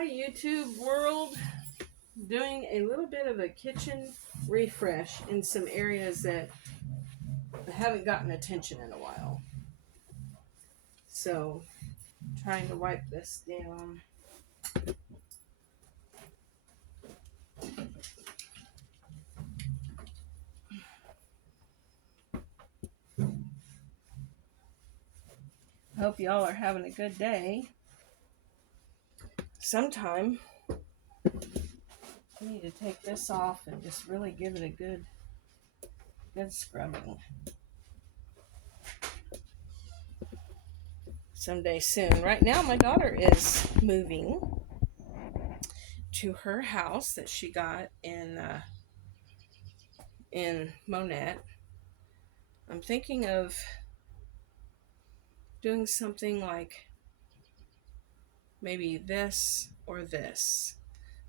Hi YouTube world, doing a little bit of a kitchen refresh in some areas that haven't gotten attention in a while. So, trying to wipe this down. Hope y'all are having a good day. Sometime I need to take this off and just really give it a good scrubbing. Someday soon. Right now my daughter is moving to her house that she got in Monette. I'm thinking of doing something like maybe this or this.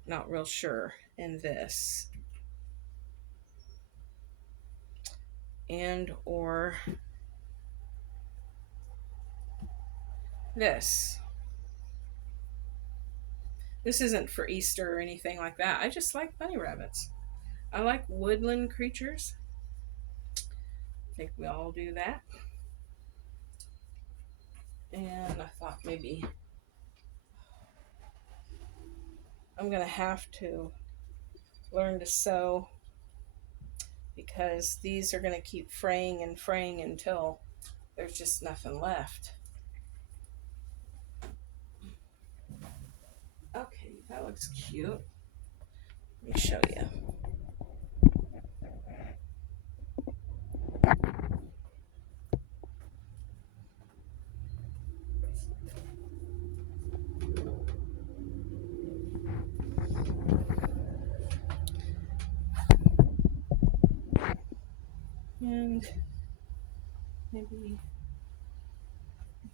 Not real sure. And this. And or this. This isn't for Easter or anything like that. I just like bunny rabbits. I like woodland creatures. I think we all do that. And I thought maybe I'm going to have to learn to sew because these are going to keep fraying and fraying until there's just nothing left. Okay, that looks cute. Let me show you. And maybe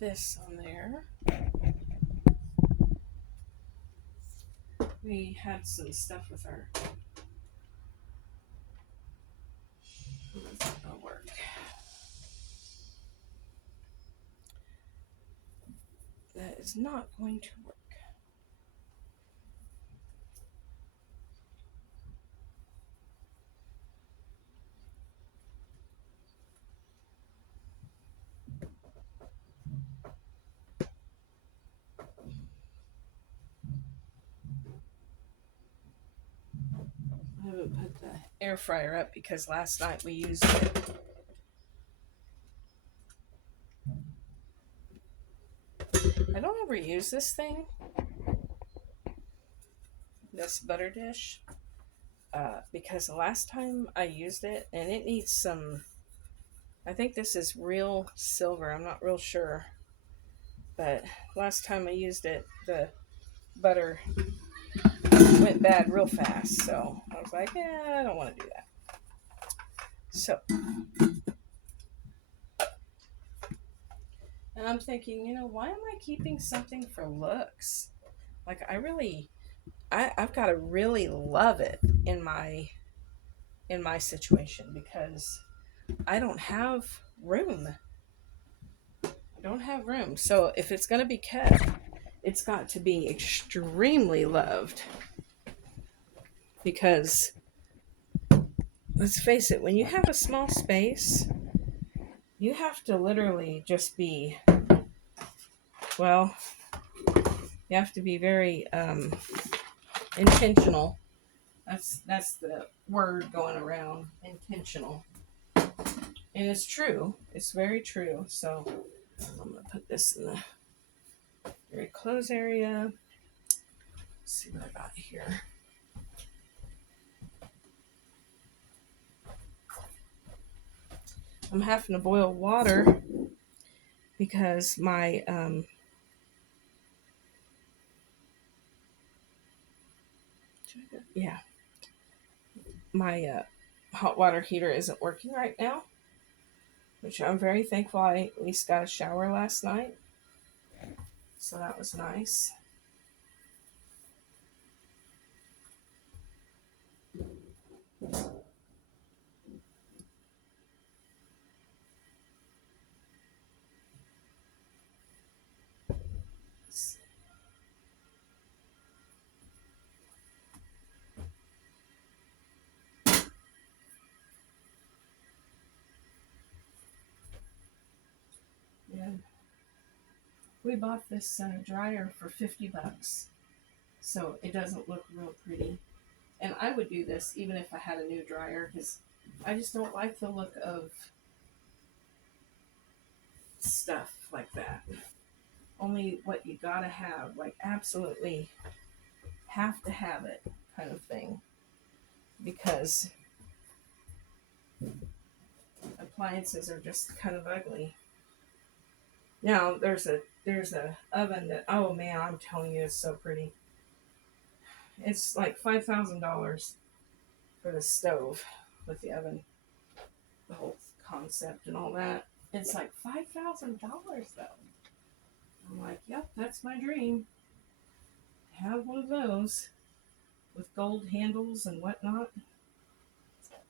this on there. We had some stuff with our. That's not gonna work. That is not going to work. I haven't put the air fryer up because last night we used it. I don't ever use this thing, this butter dish, because the last time I used it, and it needs some, I think this is real silver, I'm not real sure, but last time I used it, the butter went bad real fast, so I was like, yeah, I don't want to do that. So, and I'm thinking, why am I keeping something for looks? Like, I've got to really love it in my situation because I don't have room. So if it's going to be kept, it's got to be extremely loved because let's face it, when you have a small space, you have to literally just be, well, you have to be very intentional. That's the word going around, intentional. And it's true. It's very true. So I'm going to put this in the very close area. Let's see what I got here. I'm having to boil water because my my hot water heater isn't working right now, which I'm very thankful I at least got a shower last night. So that was nice. We bought this dryer for $50, so it doesn't look real pretty. And I would do this even if I had a new dryer because I just don't like the look of stuff like that. Only what you gotta have, like absolutely have to have it kind of thing. Because appliances are just kind of ugly. Now there's a oven that, oh man, I'm telling you, it's so pretty. It's like $5,000 for the stove with the oven, the whole concept and all that. It's like $5,000 though. I'm like, yep, that's my dream. Have one of those with gold handles and whatnot.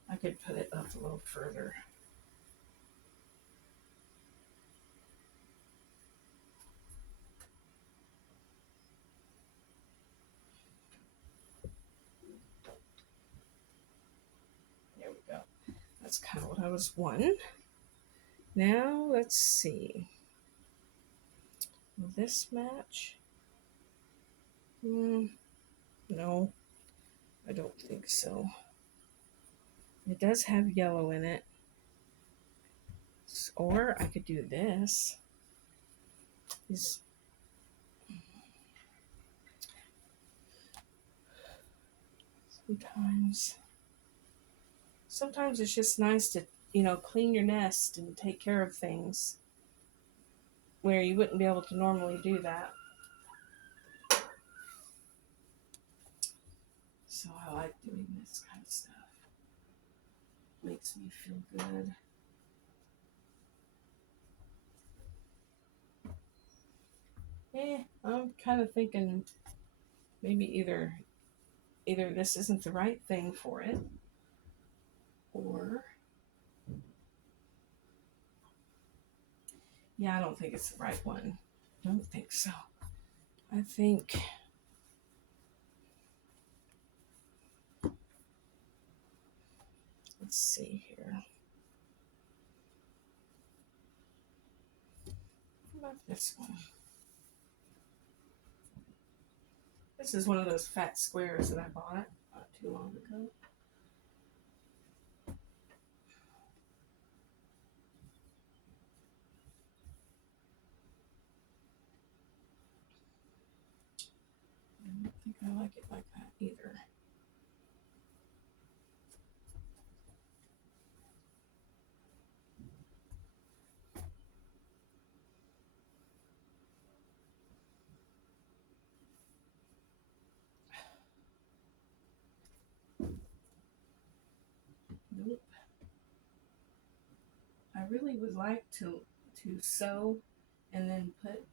I could put it up a little further. There we go. That's kind of what I was wanting. Now, let's see. Will this match? No, I don't think so. It does have yellow in it. Or I could do this. Sometimes it's just nice to, clean your nest and take care of things where you wouldn't be able to normally do that. So I like doing this kind of stuff. Makes me feel good. I'm kind of thinking maybe either this isn't the right thing for it, or I don't think it's the right one. I don't think so. I think let's see here. What about this one? This is one of those fat squares that I bought not too long ago. I don't think I like it like that either. Nope. I really would like to sew and then put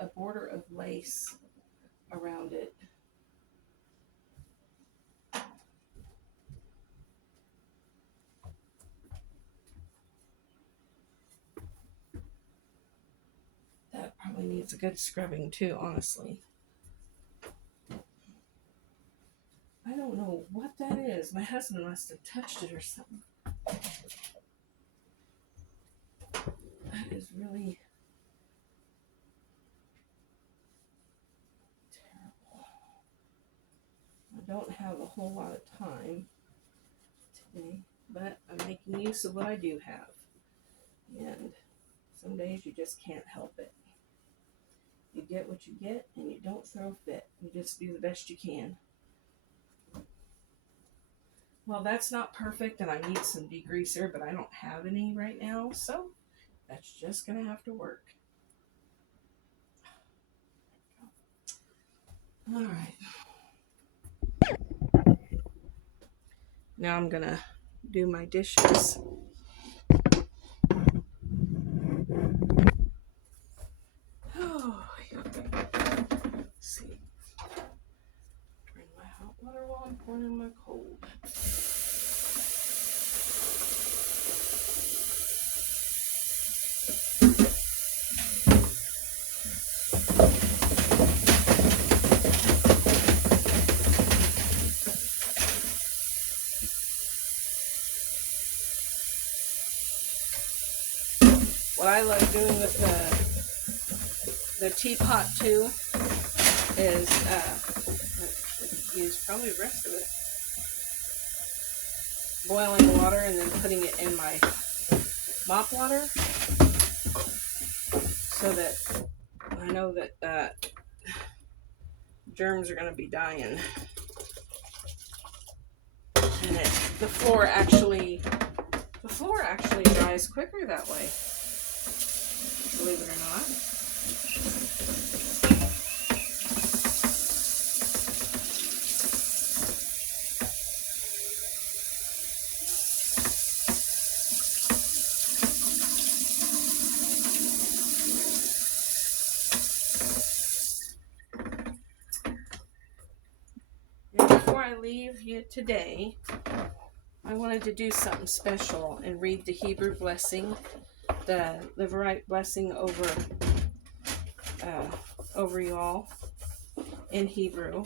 a border of lace around it. That probably needs a good scrubbing too, honestly. I don't know what that is. My husband must have touched it or something. That is really terrible. I don't have a whole lot of time today, but I'm making use of what I do have. And some days you just can't help it. You get what you get and you don't throw a fit. You just do the best you can. Well, that's not perfect and I need some degreaser, but I don't have any right now, so that's just going to have to work. All right. Now I'm going to do my dishes. Oh, let's see. Turn my hot water while I'm pouring in my cold. What I love doing with The teapot too is use probably the rest of it. Boiling water and then putting it in my mop water so that I know that germs are going to be dying. And the floor actually dries quicker that way. Believe it or not. And before I leave you today, I wanted to do something special and read the Hebrew blessing, the Levirate blessing over you all in Hebrew.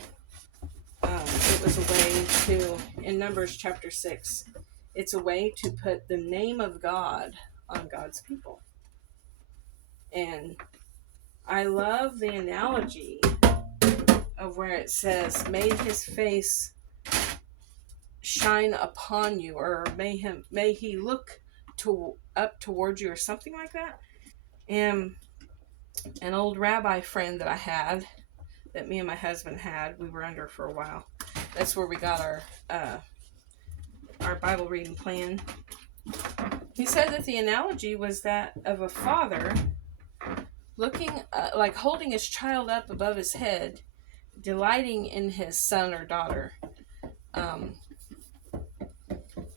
It was a way to, in Numbers chapter 6, it's a way to put the name of God on God's people. And I love the analogy of where it says, may his face shine upon you, or may he look up towards you, or something like that. And an old rabbi friend that I had, that me and my husband had, we were under for a while. That's where we got our Bible reading plan. He said that the analogy was that of a father looking, like holding his child up above his head, delighting in his son or daughter. And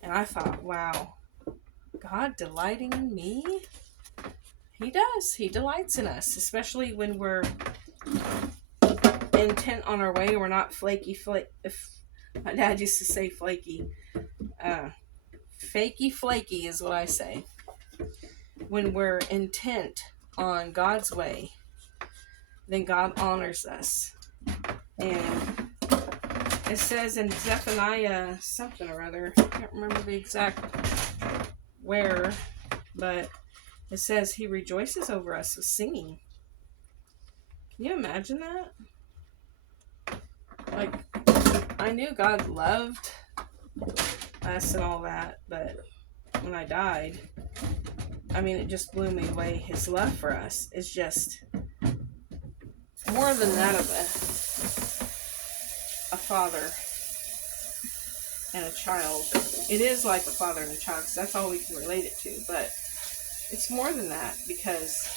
I thought, wow, God delighting in me? He does. He delights in us, especially when we're intent on our way. We're not flaky. My dad used to say flaky. Fakey flaky is what I say. When we're intent on God's way, then God honors us. And it says in Zephaniah something or other, I can't remember the exact where, but it says he rejoices over us with singing. Can you imagine that? Like, I knew God loved us and all that, but when I died, I mean, it just blew me away. His love for us is just more than that of a father and a child. It is like a father and a child, because that's all we can relate it to, but it's more than that, because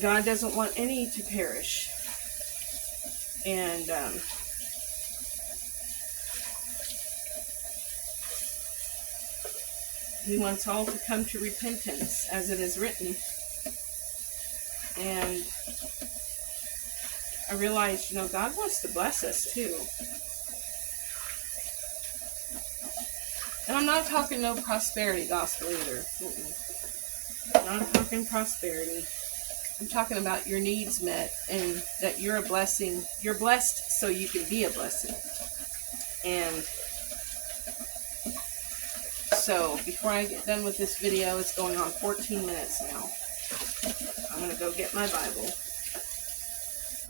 God doesn't want any to perish. And he wants all to come to repentance, as it is written. And I realized, God wants to bless us too. And I'm not talking no prosperity gospel either. I'm not talking prosperity. I'm talking about your needs met, and that you're a blessing. You're blessed so you can be a blessing. And so, before I get done with this video, it's going on 14 minutes now. I'm going to go get my Bible.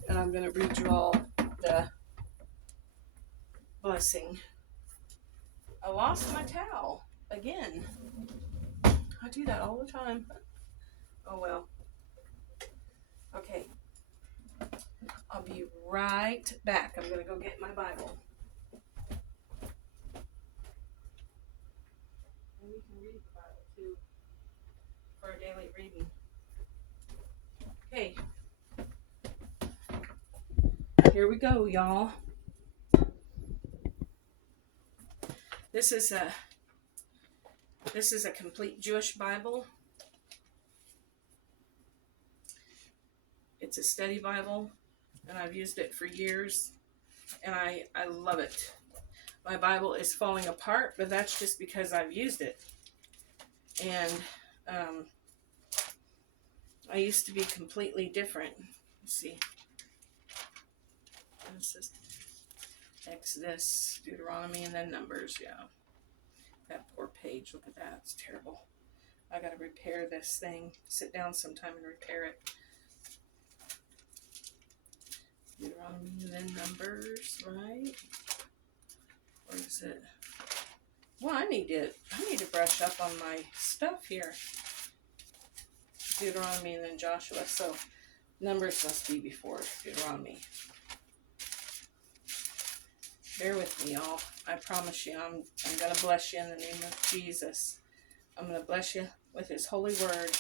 And I'm going to read you all the blessing. I lost my towel again. I do that all the time. Oh well. Okay. I'll be right back. I'm going to go get my Bible. And we can read the Bible too for our daily reading. Okay. Here we go, y'all. This is a complete Jewish Bible. It's a study Bible, and I've used it for years, and I love it. My Bible is falling apart, but that's just because I've used it. And I used to be completely different. Let's see. This is Exodus, Deuteronomy, and then Numbers. Yeah. That poor page. Look at that. It's terrible. I gotta repair this thing. Sit down sometime and repair it. Deuteronomy and then Numbers, right? Or is it? Well, I need to brush up on my stuff here. Deuteronomy and then Joshua. So Numbers must be before Deuteronomy. Bear with me, y'all. I promise you, I'm gonna bless you in the name of Jesus. I'm gonna bless you with His holy word,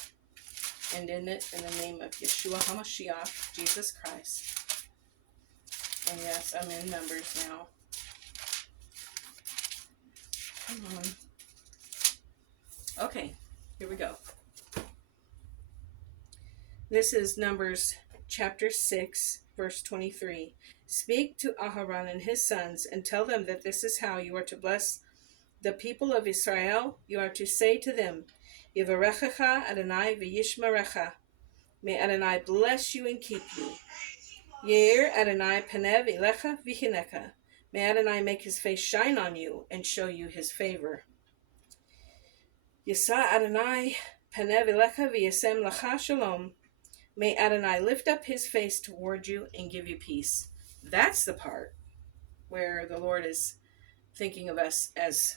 and in it, in the name of Yeshua HaMashiach, Jesus Christ. And yes, I'm in Numbers now. Come on. Okay, here we go. This is Numbers chapter 6, verse 23. Speak to Aharon and his sons, and tell them that this is how you are to bless the people of Israel. You are to say to them, Yivarechecha Adonai v'yishmerecha. May Adonai bless you and keep you. Yair Adonai panev elecha v'chinecha. May Adonai make His face shine on you and show you His favor. Yisa Adonai panev elecha v'yasem lacha shalom. May Adonai lift up His face toward you and give you peace. That's the part where the Lord is thinking of us as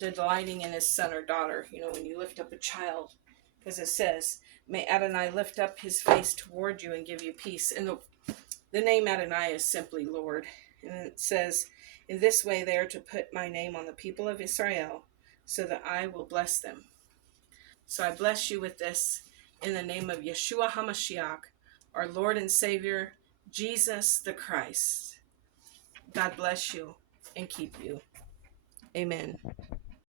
delighting in His son or daughter. You know, when you lift up a child, because it says, may Adonai lift up His face toward you and give you peace. And the name Adonai is simply Lord. And it says, in this way they are to put my name on the people of Israel, so that I will bless them. So I bless you with this in the name of Yeshua HaMashiach, our Lord and Savior, Jesus the Christ. God bless you and keep you. Amen.